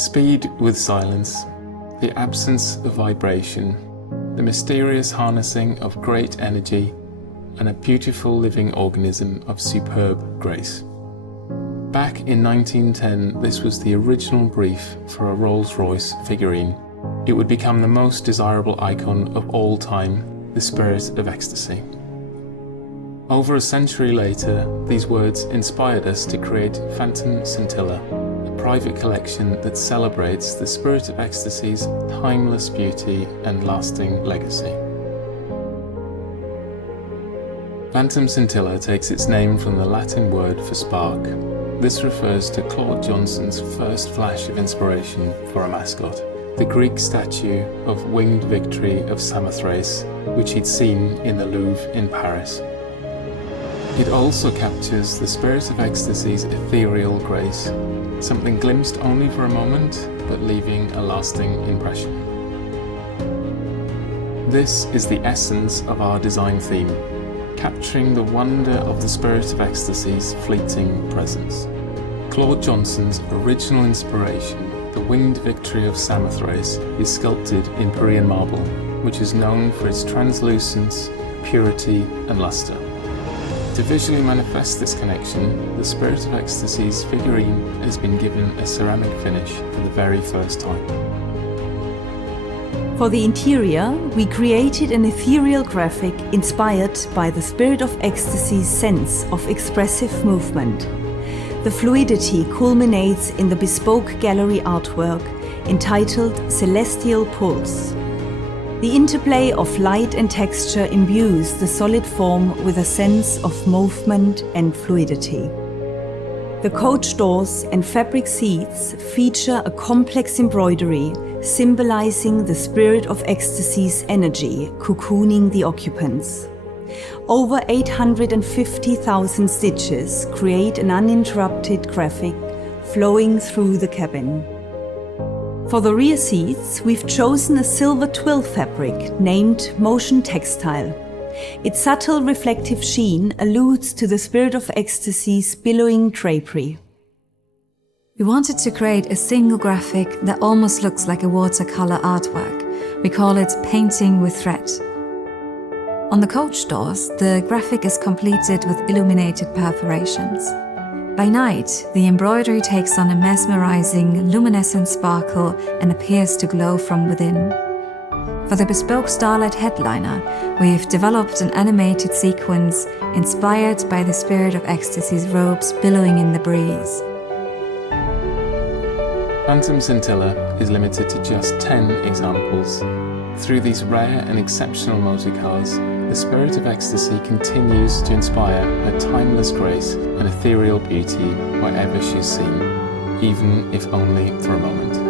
Speed with silence, the absence of vibration, the mysterious harnessing of great energy, and a beautiful living organism of superb grace. Back in 1910, this was the original brief for a Rolls-Royce figurine. It would become the most desirable icon of all time, the Spirit of Ecstasy. Over a century later, these words inspired us to create Phantom Scintilla, a private collection that celebrates the Spirit of Ecstasy's timeless beauty and lasting legacy. Phantom Scintilla takes its name from the Latin word for spark. This refers to Claude Johnson's first flash of inspiration for a mascot, the Greek statue of Winged Victory of Samothrace, which he'd seen in the Louvre in Paris. It also captures the Spirit of Ecstasy's ethereal grace, something glimpsed only for a moment, but leaving a lasting impression. This is the essence of our design theme, capturing the wonder of the Spirit of Ecstasy's fleeting presence. Claude Johnson's original inspiration, the Winged Victory of Samothrace, is sculpted in Korean marble, which is known for its translucence, purity, and luster. To visually manifest this connection, the Spirit of Ecstasy's figurine has been given a ceramic finish for the very first time. For the interior, we created an ethereal graphic inspired by the Spirit of Ecstasy's sense of expressive movement. The fluidity culminates in the bespoke gallery artwork entitled Celestial Pulse. The interplay of light and texture imbues the solid form with a sense of movement and fluidity. The coach doors and fabric seats feature a complex embroidery symbolizing the Spirit of Ecstasy's energy cocooning the occupants. Over 850,000 stitches create an uninterrupted graphic flowing through the cabin. For the rear seats, we've chosen a silver twill fabric named Motion Textile. Its subtle reflective sheen alludes to the Spirit of Ecstasy's billowing drapery. We wanted to create a single graphic that almost looks like a watercolor artwork. We call it Painting with Thread. On the coach doors, the graphic is completed with illuminated perforations. By night, the embroidery takes on a mesmerizing, luminescent sparkle and appears to glow from within. For the bespoke Starlight headliner, we've developed an animated sequence inspired by the Spirit of Ecstasy's robes billowing in the breeze. Phantom Scintilla is limited to just 10 examples. Through these rare and exceptional motorcars, the Spirit of Ecstasy continues to inspire her timeless grace and ethereal beauty wherever she's seen, even if only for a moment.